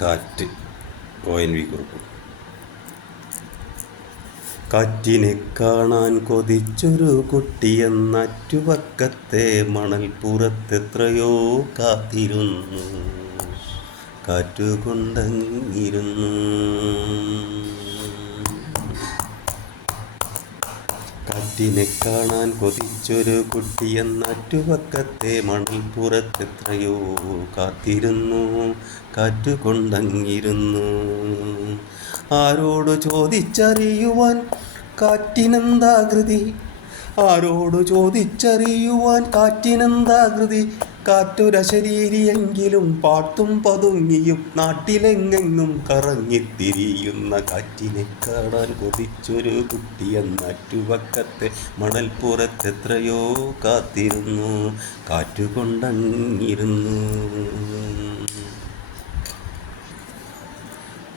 കാറ്റ്. ONV കുറുപ്പ്. കാറ്റിനെ കാണാൻ കൊതിച്ചൊരു കുട്ടിയെന്നറ്റുവക്കത്തെ മണൽപ്പുറത്തെത്രയോ കാത്തിരുന്നു, കാറ്റുകൊണ്ടങ്ങിരുന്നു. കാറ്റിനെ കാണാൻ കൊതിച്ചൊരു കുട്ടിയെന്നറ്റുവക്കത്തെ മണൽപ്പുറത്തെത്രയോ കാത്തിരുന്നു, കാറ്റുകൊണ്ടങ്ങിരുന്നു. ആരോട് ചോദിച്ചറിയുവാൻ കാറ്റിനെന്താകൃതി, ആരോട് ചോദിച്ചറിയുവാൻ കാറ്റിനെന്താകൃതി. കാറ്റൊരശരീരിയെങ്കിലും പാട്ടും പതുങ്ങിയും നാട്ടിലെങ്ങെങ്ങും കറങ്ങിത്തിരിയുന്ന കാറ്റിനെ കാണാൻ കൊതിച്ചൊരു കുട്ടിയെന്നറ്റുവക്കത്തെ മണൽപ്പുറത്തെത്രയോ കാത്തിരുന്നു, കാറ്റുകൊണ്ടങ്ങിരുന്നു.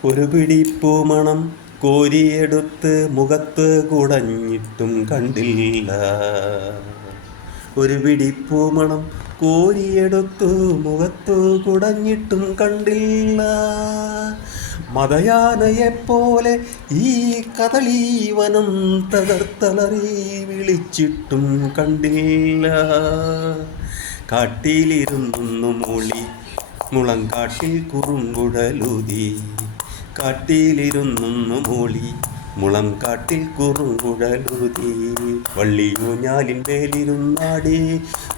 ഒരു പിടിപ്പൂമണം കോരിയെടുത്ത് മുഖത്ത് കുടഞ്ഞിട്ടും കണ്ടില്ല, ഒരു പിടിപ്പൂമണം കോരിയെടുത്തു മുഖത്തു കുടഞ്ഞിട്ടും കണ്ടില്ല. മതയാനയെപ്പോലെ ഈ കദളീവനം തകർത്തലറി വിളിച്ചിട്ടും കണ്ടില്ല. കാട്ടിലിരുന്നു മൂളി മുളങ്കാട്ടിൽ കുറുങ്കുഴലൂതി, കാട്ടിലിരുന്നു മൂളി മുളംകാട്ടിൽ കുറുങ്കുഴലൂതി. വള്ളിയൂഞ്ഞാലിൻ മേലിരുന്നാടി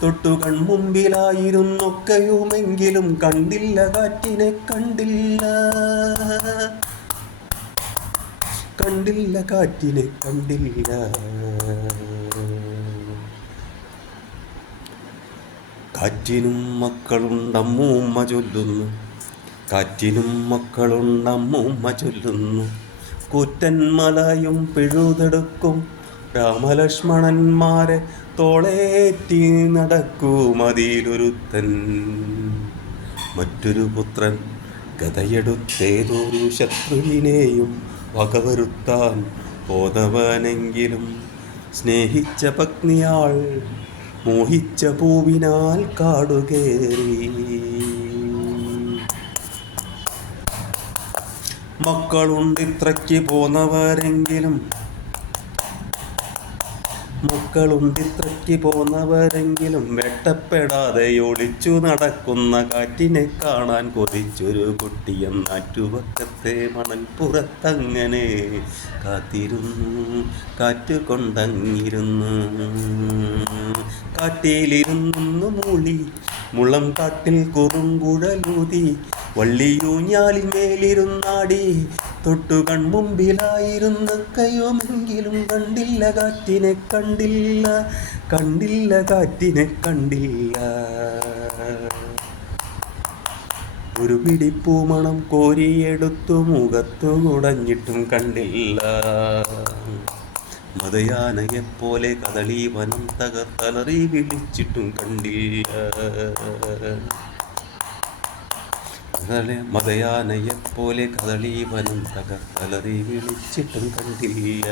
തൊട്ടുകൺ മുമ്പിലായിരുന്നൊക്കെയുമെങ്കിലും കണ്ടില്ല കാറ്റിനെ, കണ്ടില്ല, കണ്ടില്ല കാറ്റിനെ, കണ്ടില്ല. കാറ്റിനും മക്കളുണ്ടമ്മൂമ്മ ചൊല്ലുന്നു, കാറ്റിനും മക്കളുണ്ടമ്മൂമ്മ ചൊല്ലുന്നു. കൂറ്റന്മലയും പിഴുതെടുക്കും രാമലക്ഷ്മണന്മാരെ തോളേറ്റി നടക്കുമതിലൊരുത്തൻ. മറ്റൊരു പുത്രൻ ഗതയെടുത്തേതൊരു ശത്രുവിനെയും വകവരുത്താൻ പോതവനെങ്കിലും സ്നേഹിച്ച പത്നിയാൾ മോഹിച്ച പൂവിനാൽ കാടുകേറി. മക്കളുണ്ടിത്രയ്ക്ക് പോന്നവരെങ്കിലും, മക്കളുണ്ടിത്രയ്ക്ക് പോന്നവരെങ്കിലും വെട്ടപ്പെടാതെ ഒളിച്ചു നടക്കുന്ന കാറ്റിനെ കാണാൻ കൊതിച്ചൊരു കുട്ടിയെന്നറ്റുവക്കത്തെ മണൽപ്പുറത്തങ്ങനെ കാത്തിരുന്നു, കാറ്റുകൊണ്ടങ്ങിരുന്നു. കാട്ടിലിരുന്നു മൂളി മുളം കാട്ടിൽ കുറുങ്കുഴലൂതി, വള്ളിയൂഞ്ഞാലിൻ മേലിരുന്നാടി തൊട്ടു കൺമുമ്പിലായിരുന്നൊക്കെയുമെങ്കിലും കണ്ടില്ല കാറ്റിനെ, കണ്ടില്ല, കണ്ടില്ല കാറ്റിനെ, കണ്ടില്ല. ഒരു പിടിപ്പൂമണം കോരിയെടുത്തു മുഖത്തു കുടഞ്ഞിട്ടും കണ്ടില്ല. മതയാനയെപ്പോലെ കദളീവനം തകർത്തലറി വിളിച്ചിട്ടും കണ്ടില്ല. മതയാനയെപ്പോലെ കദളീവനം തകർത്തലറി വിളിച്ചിട്ടും കണ്ടില്ല.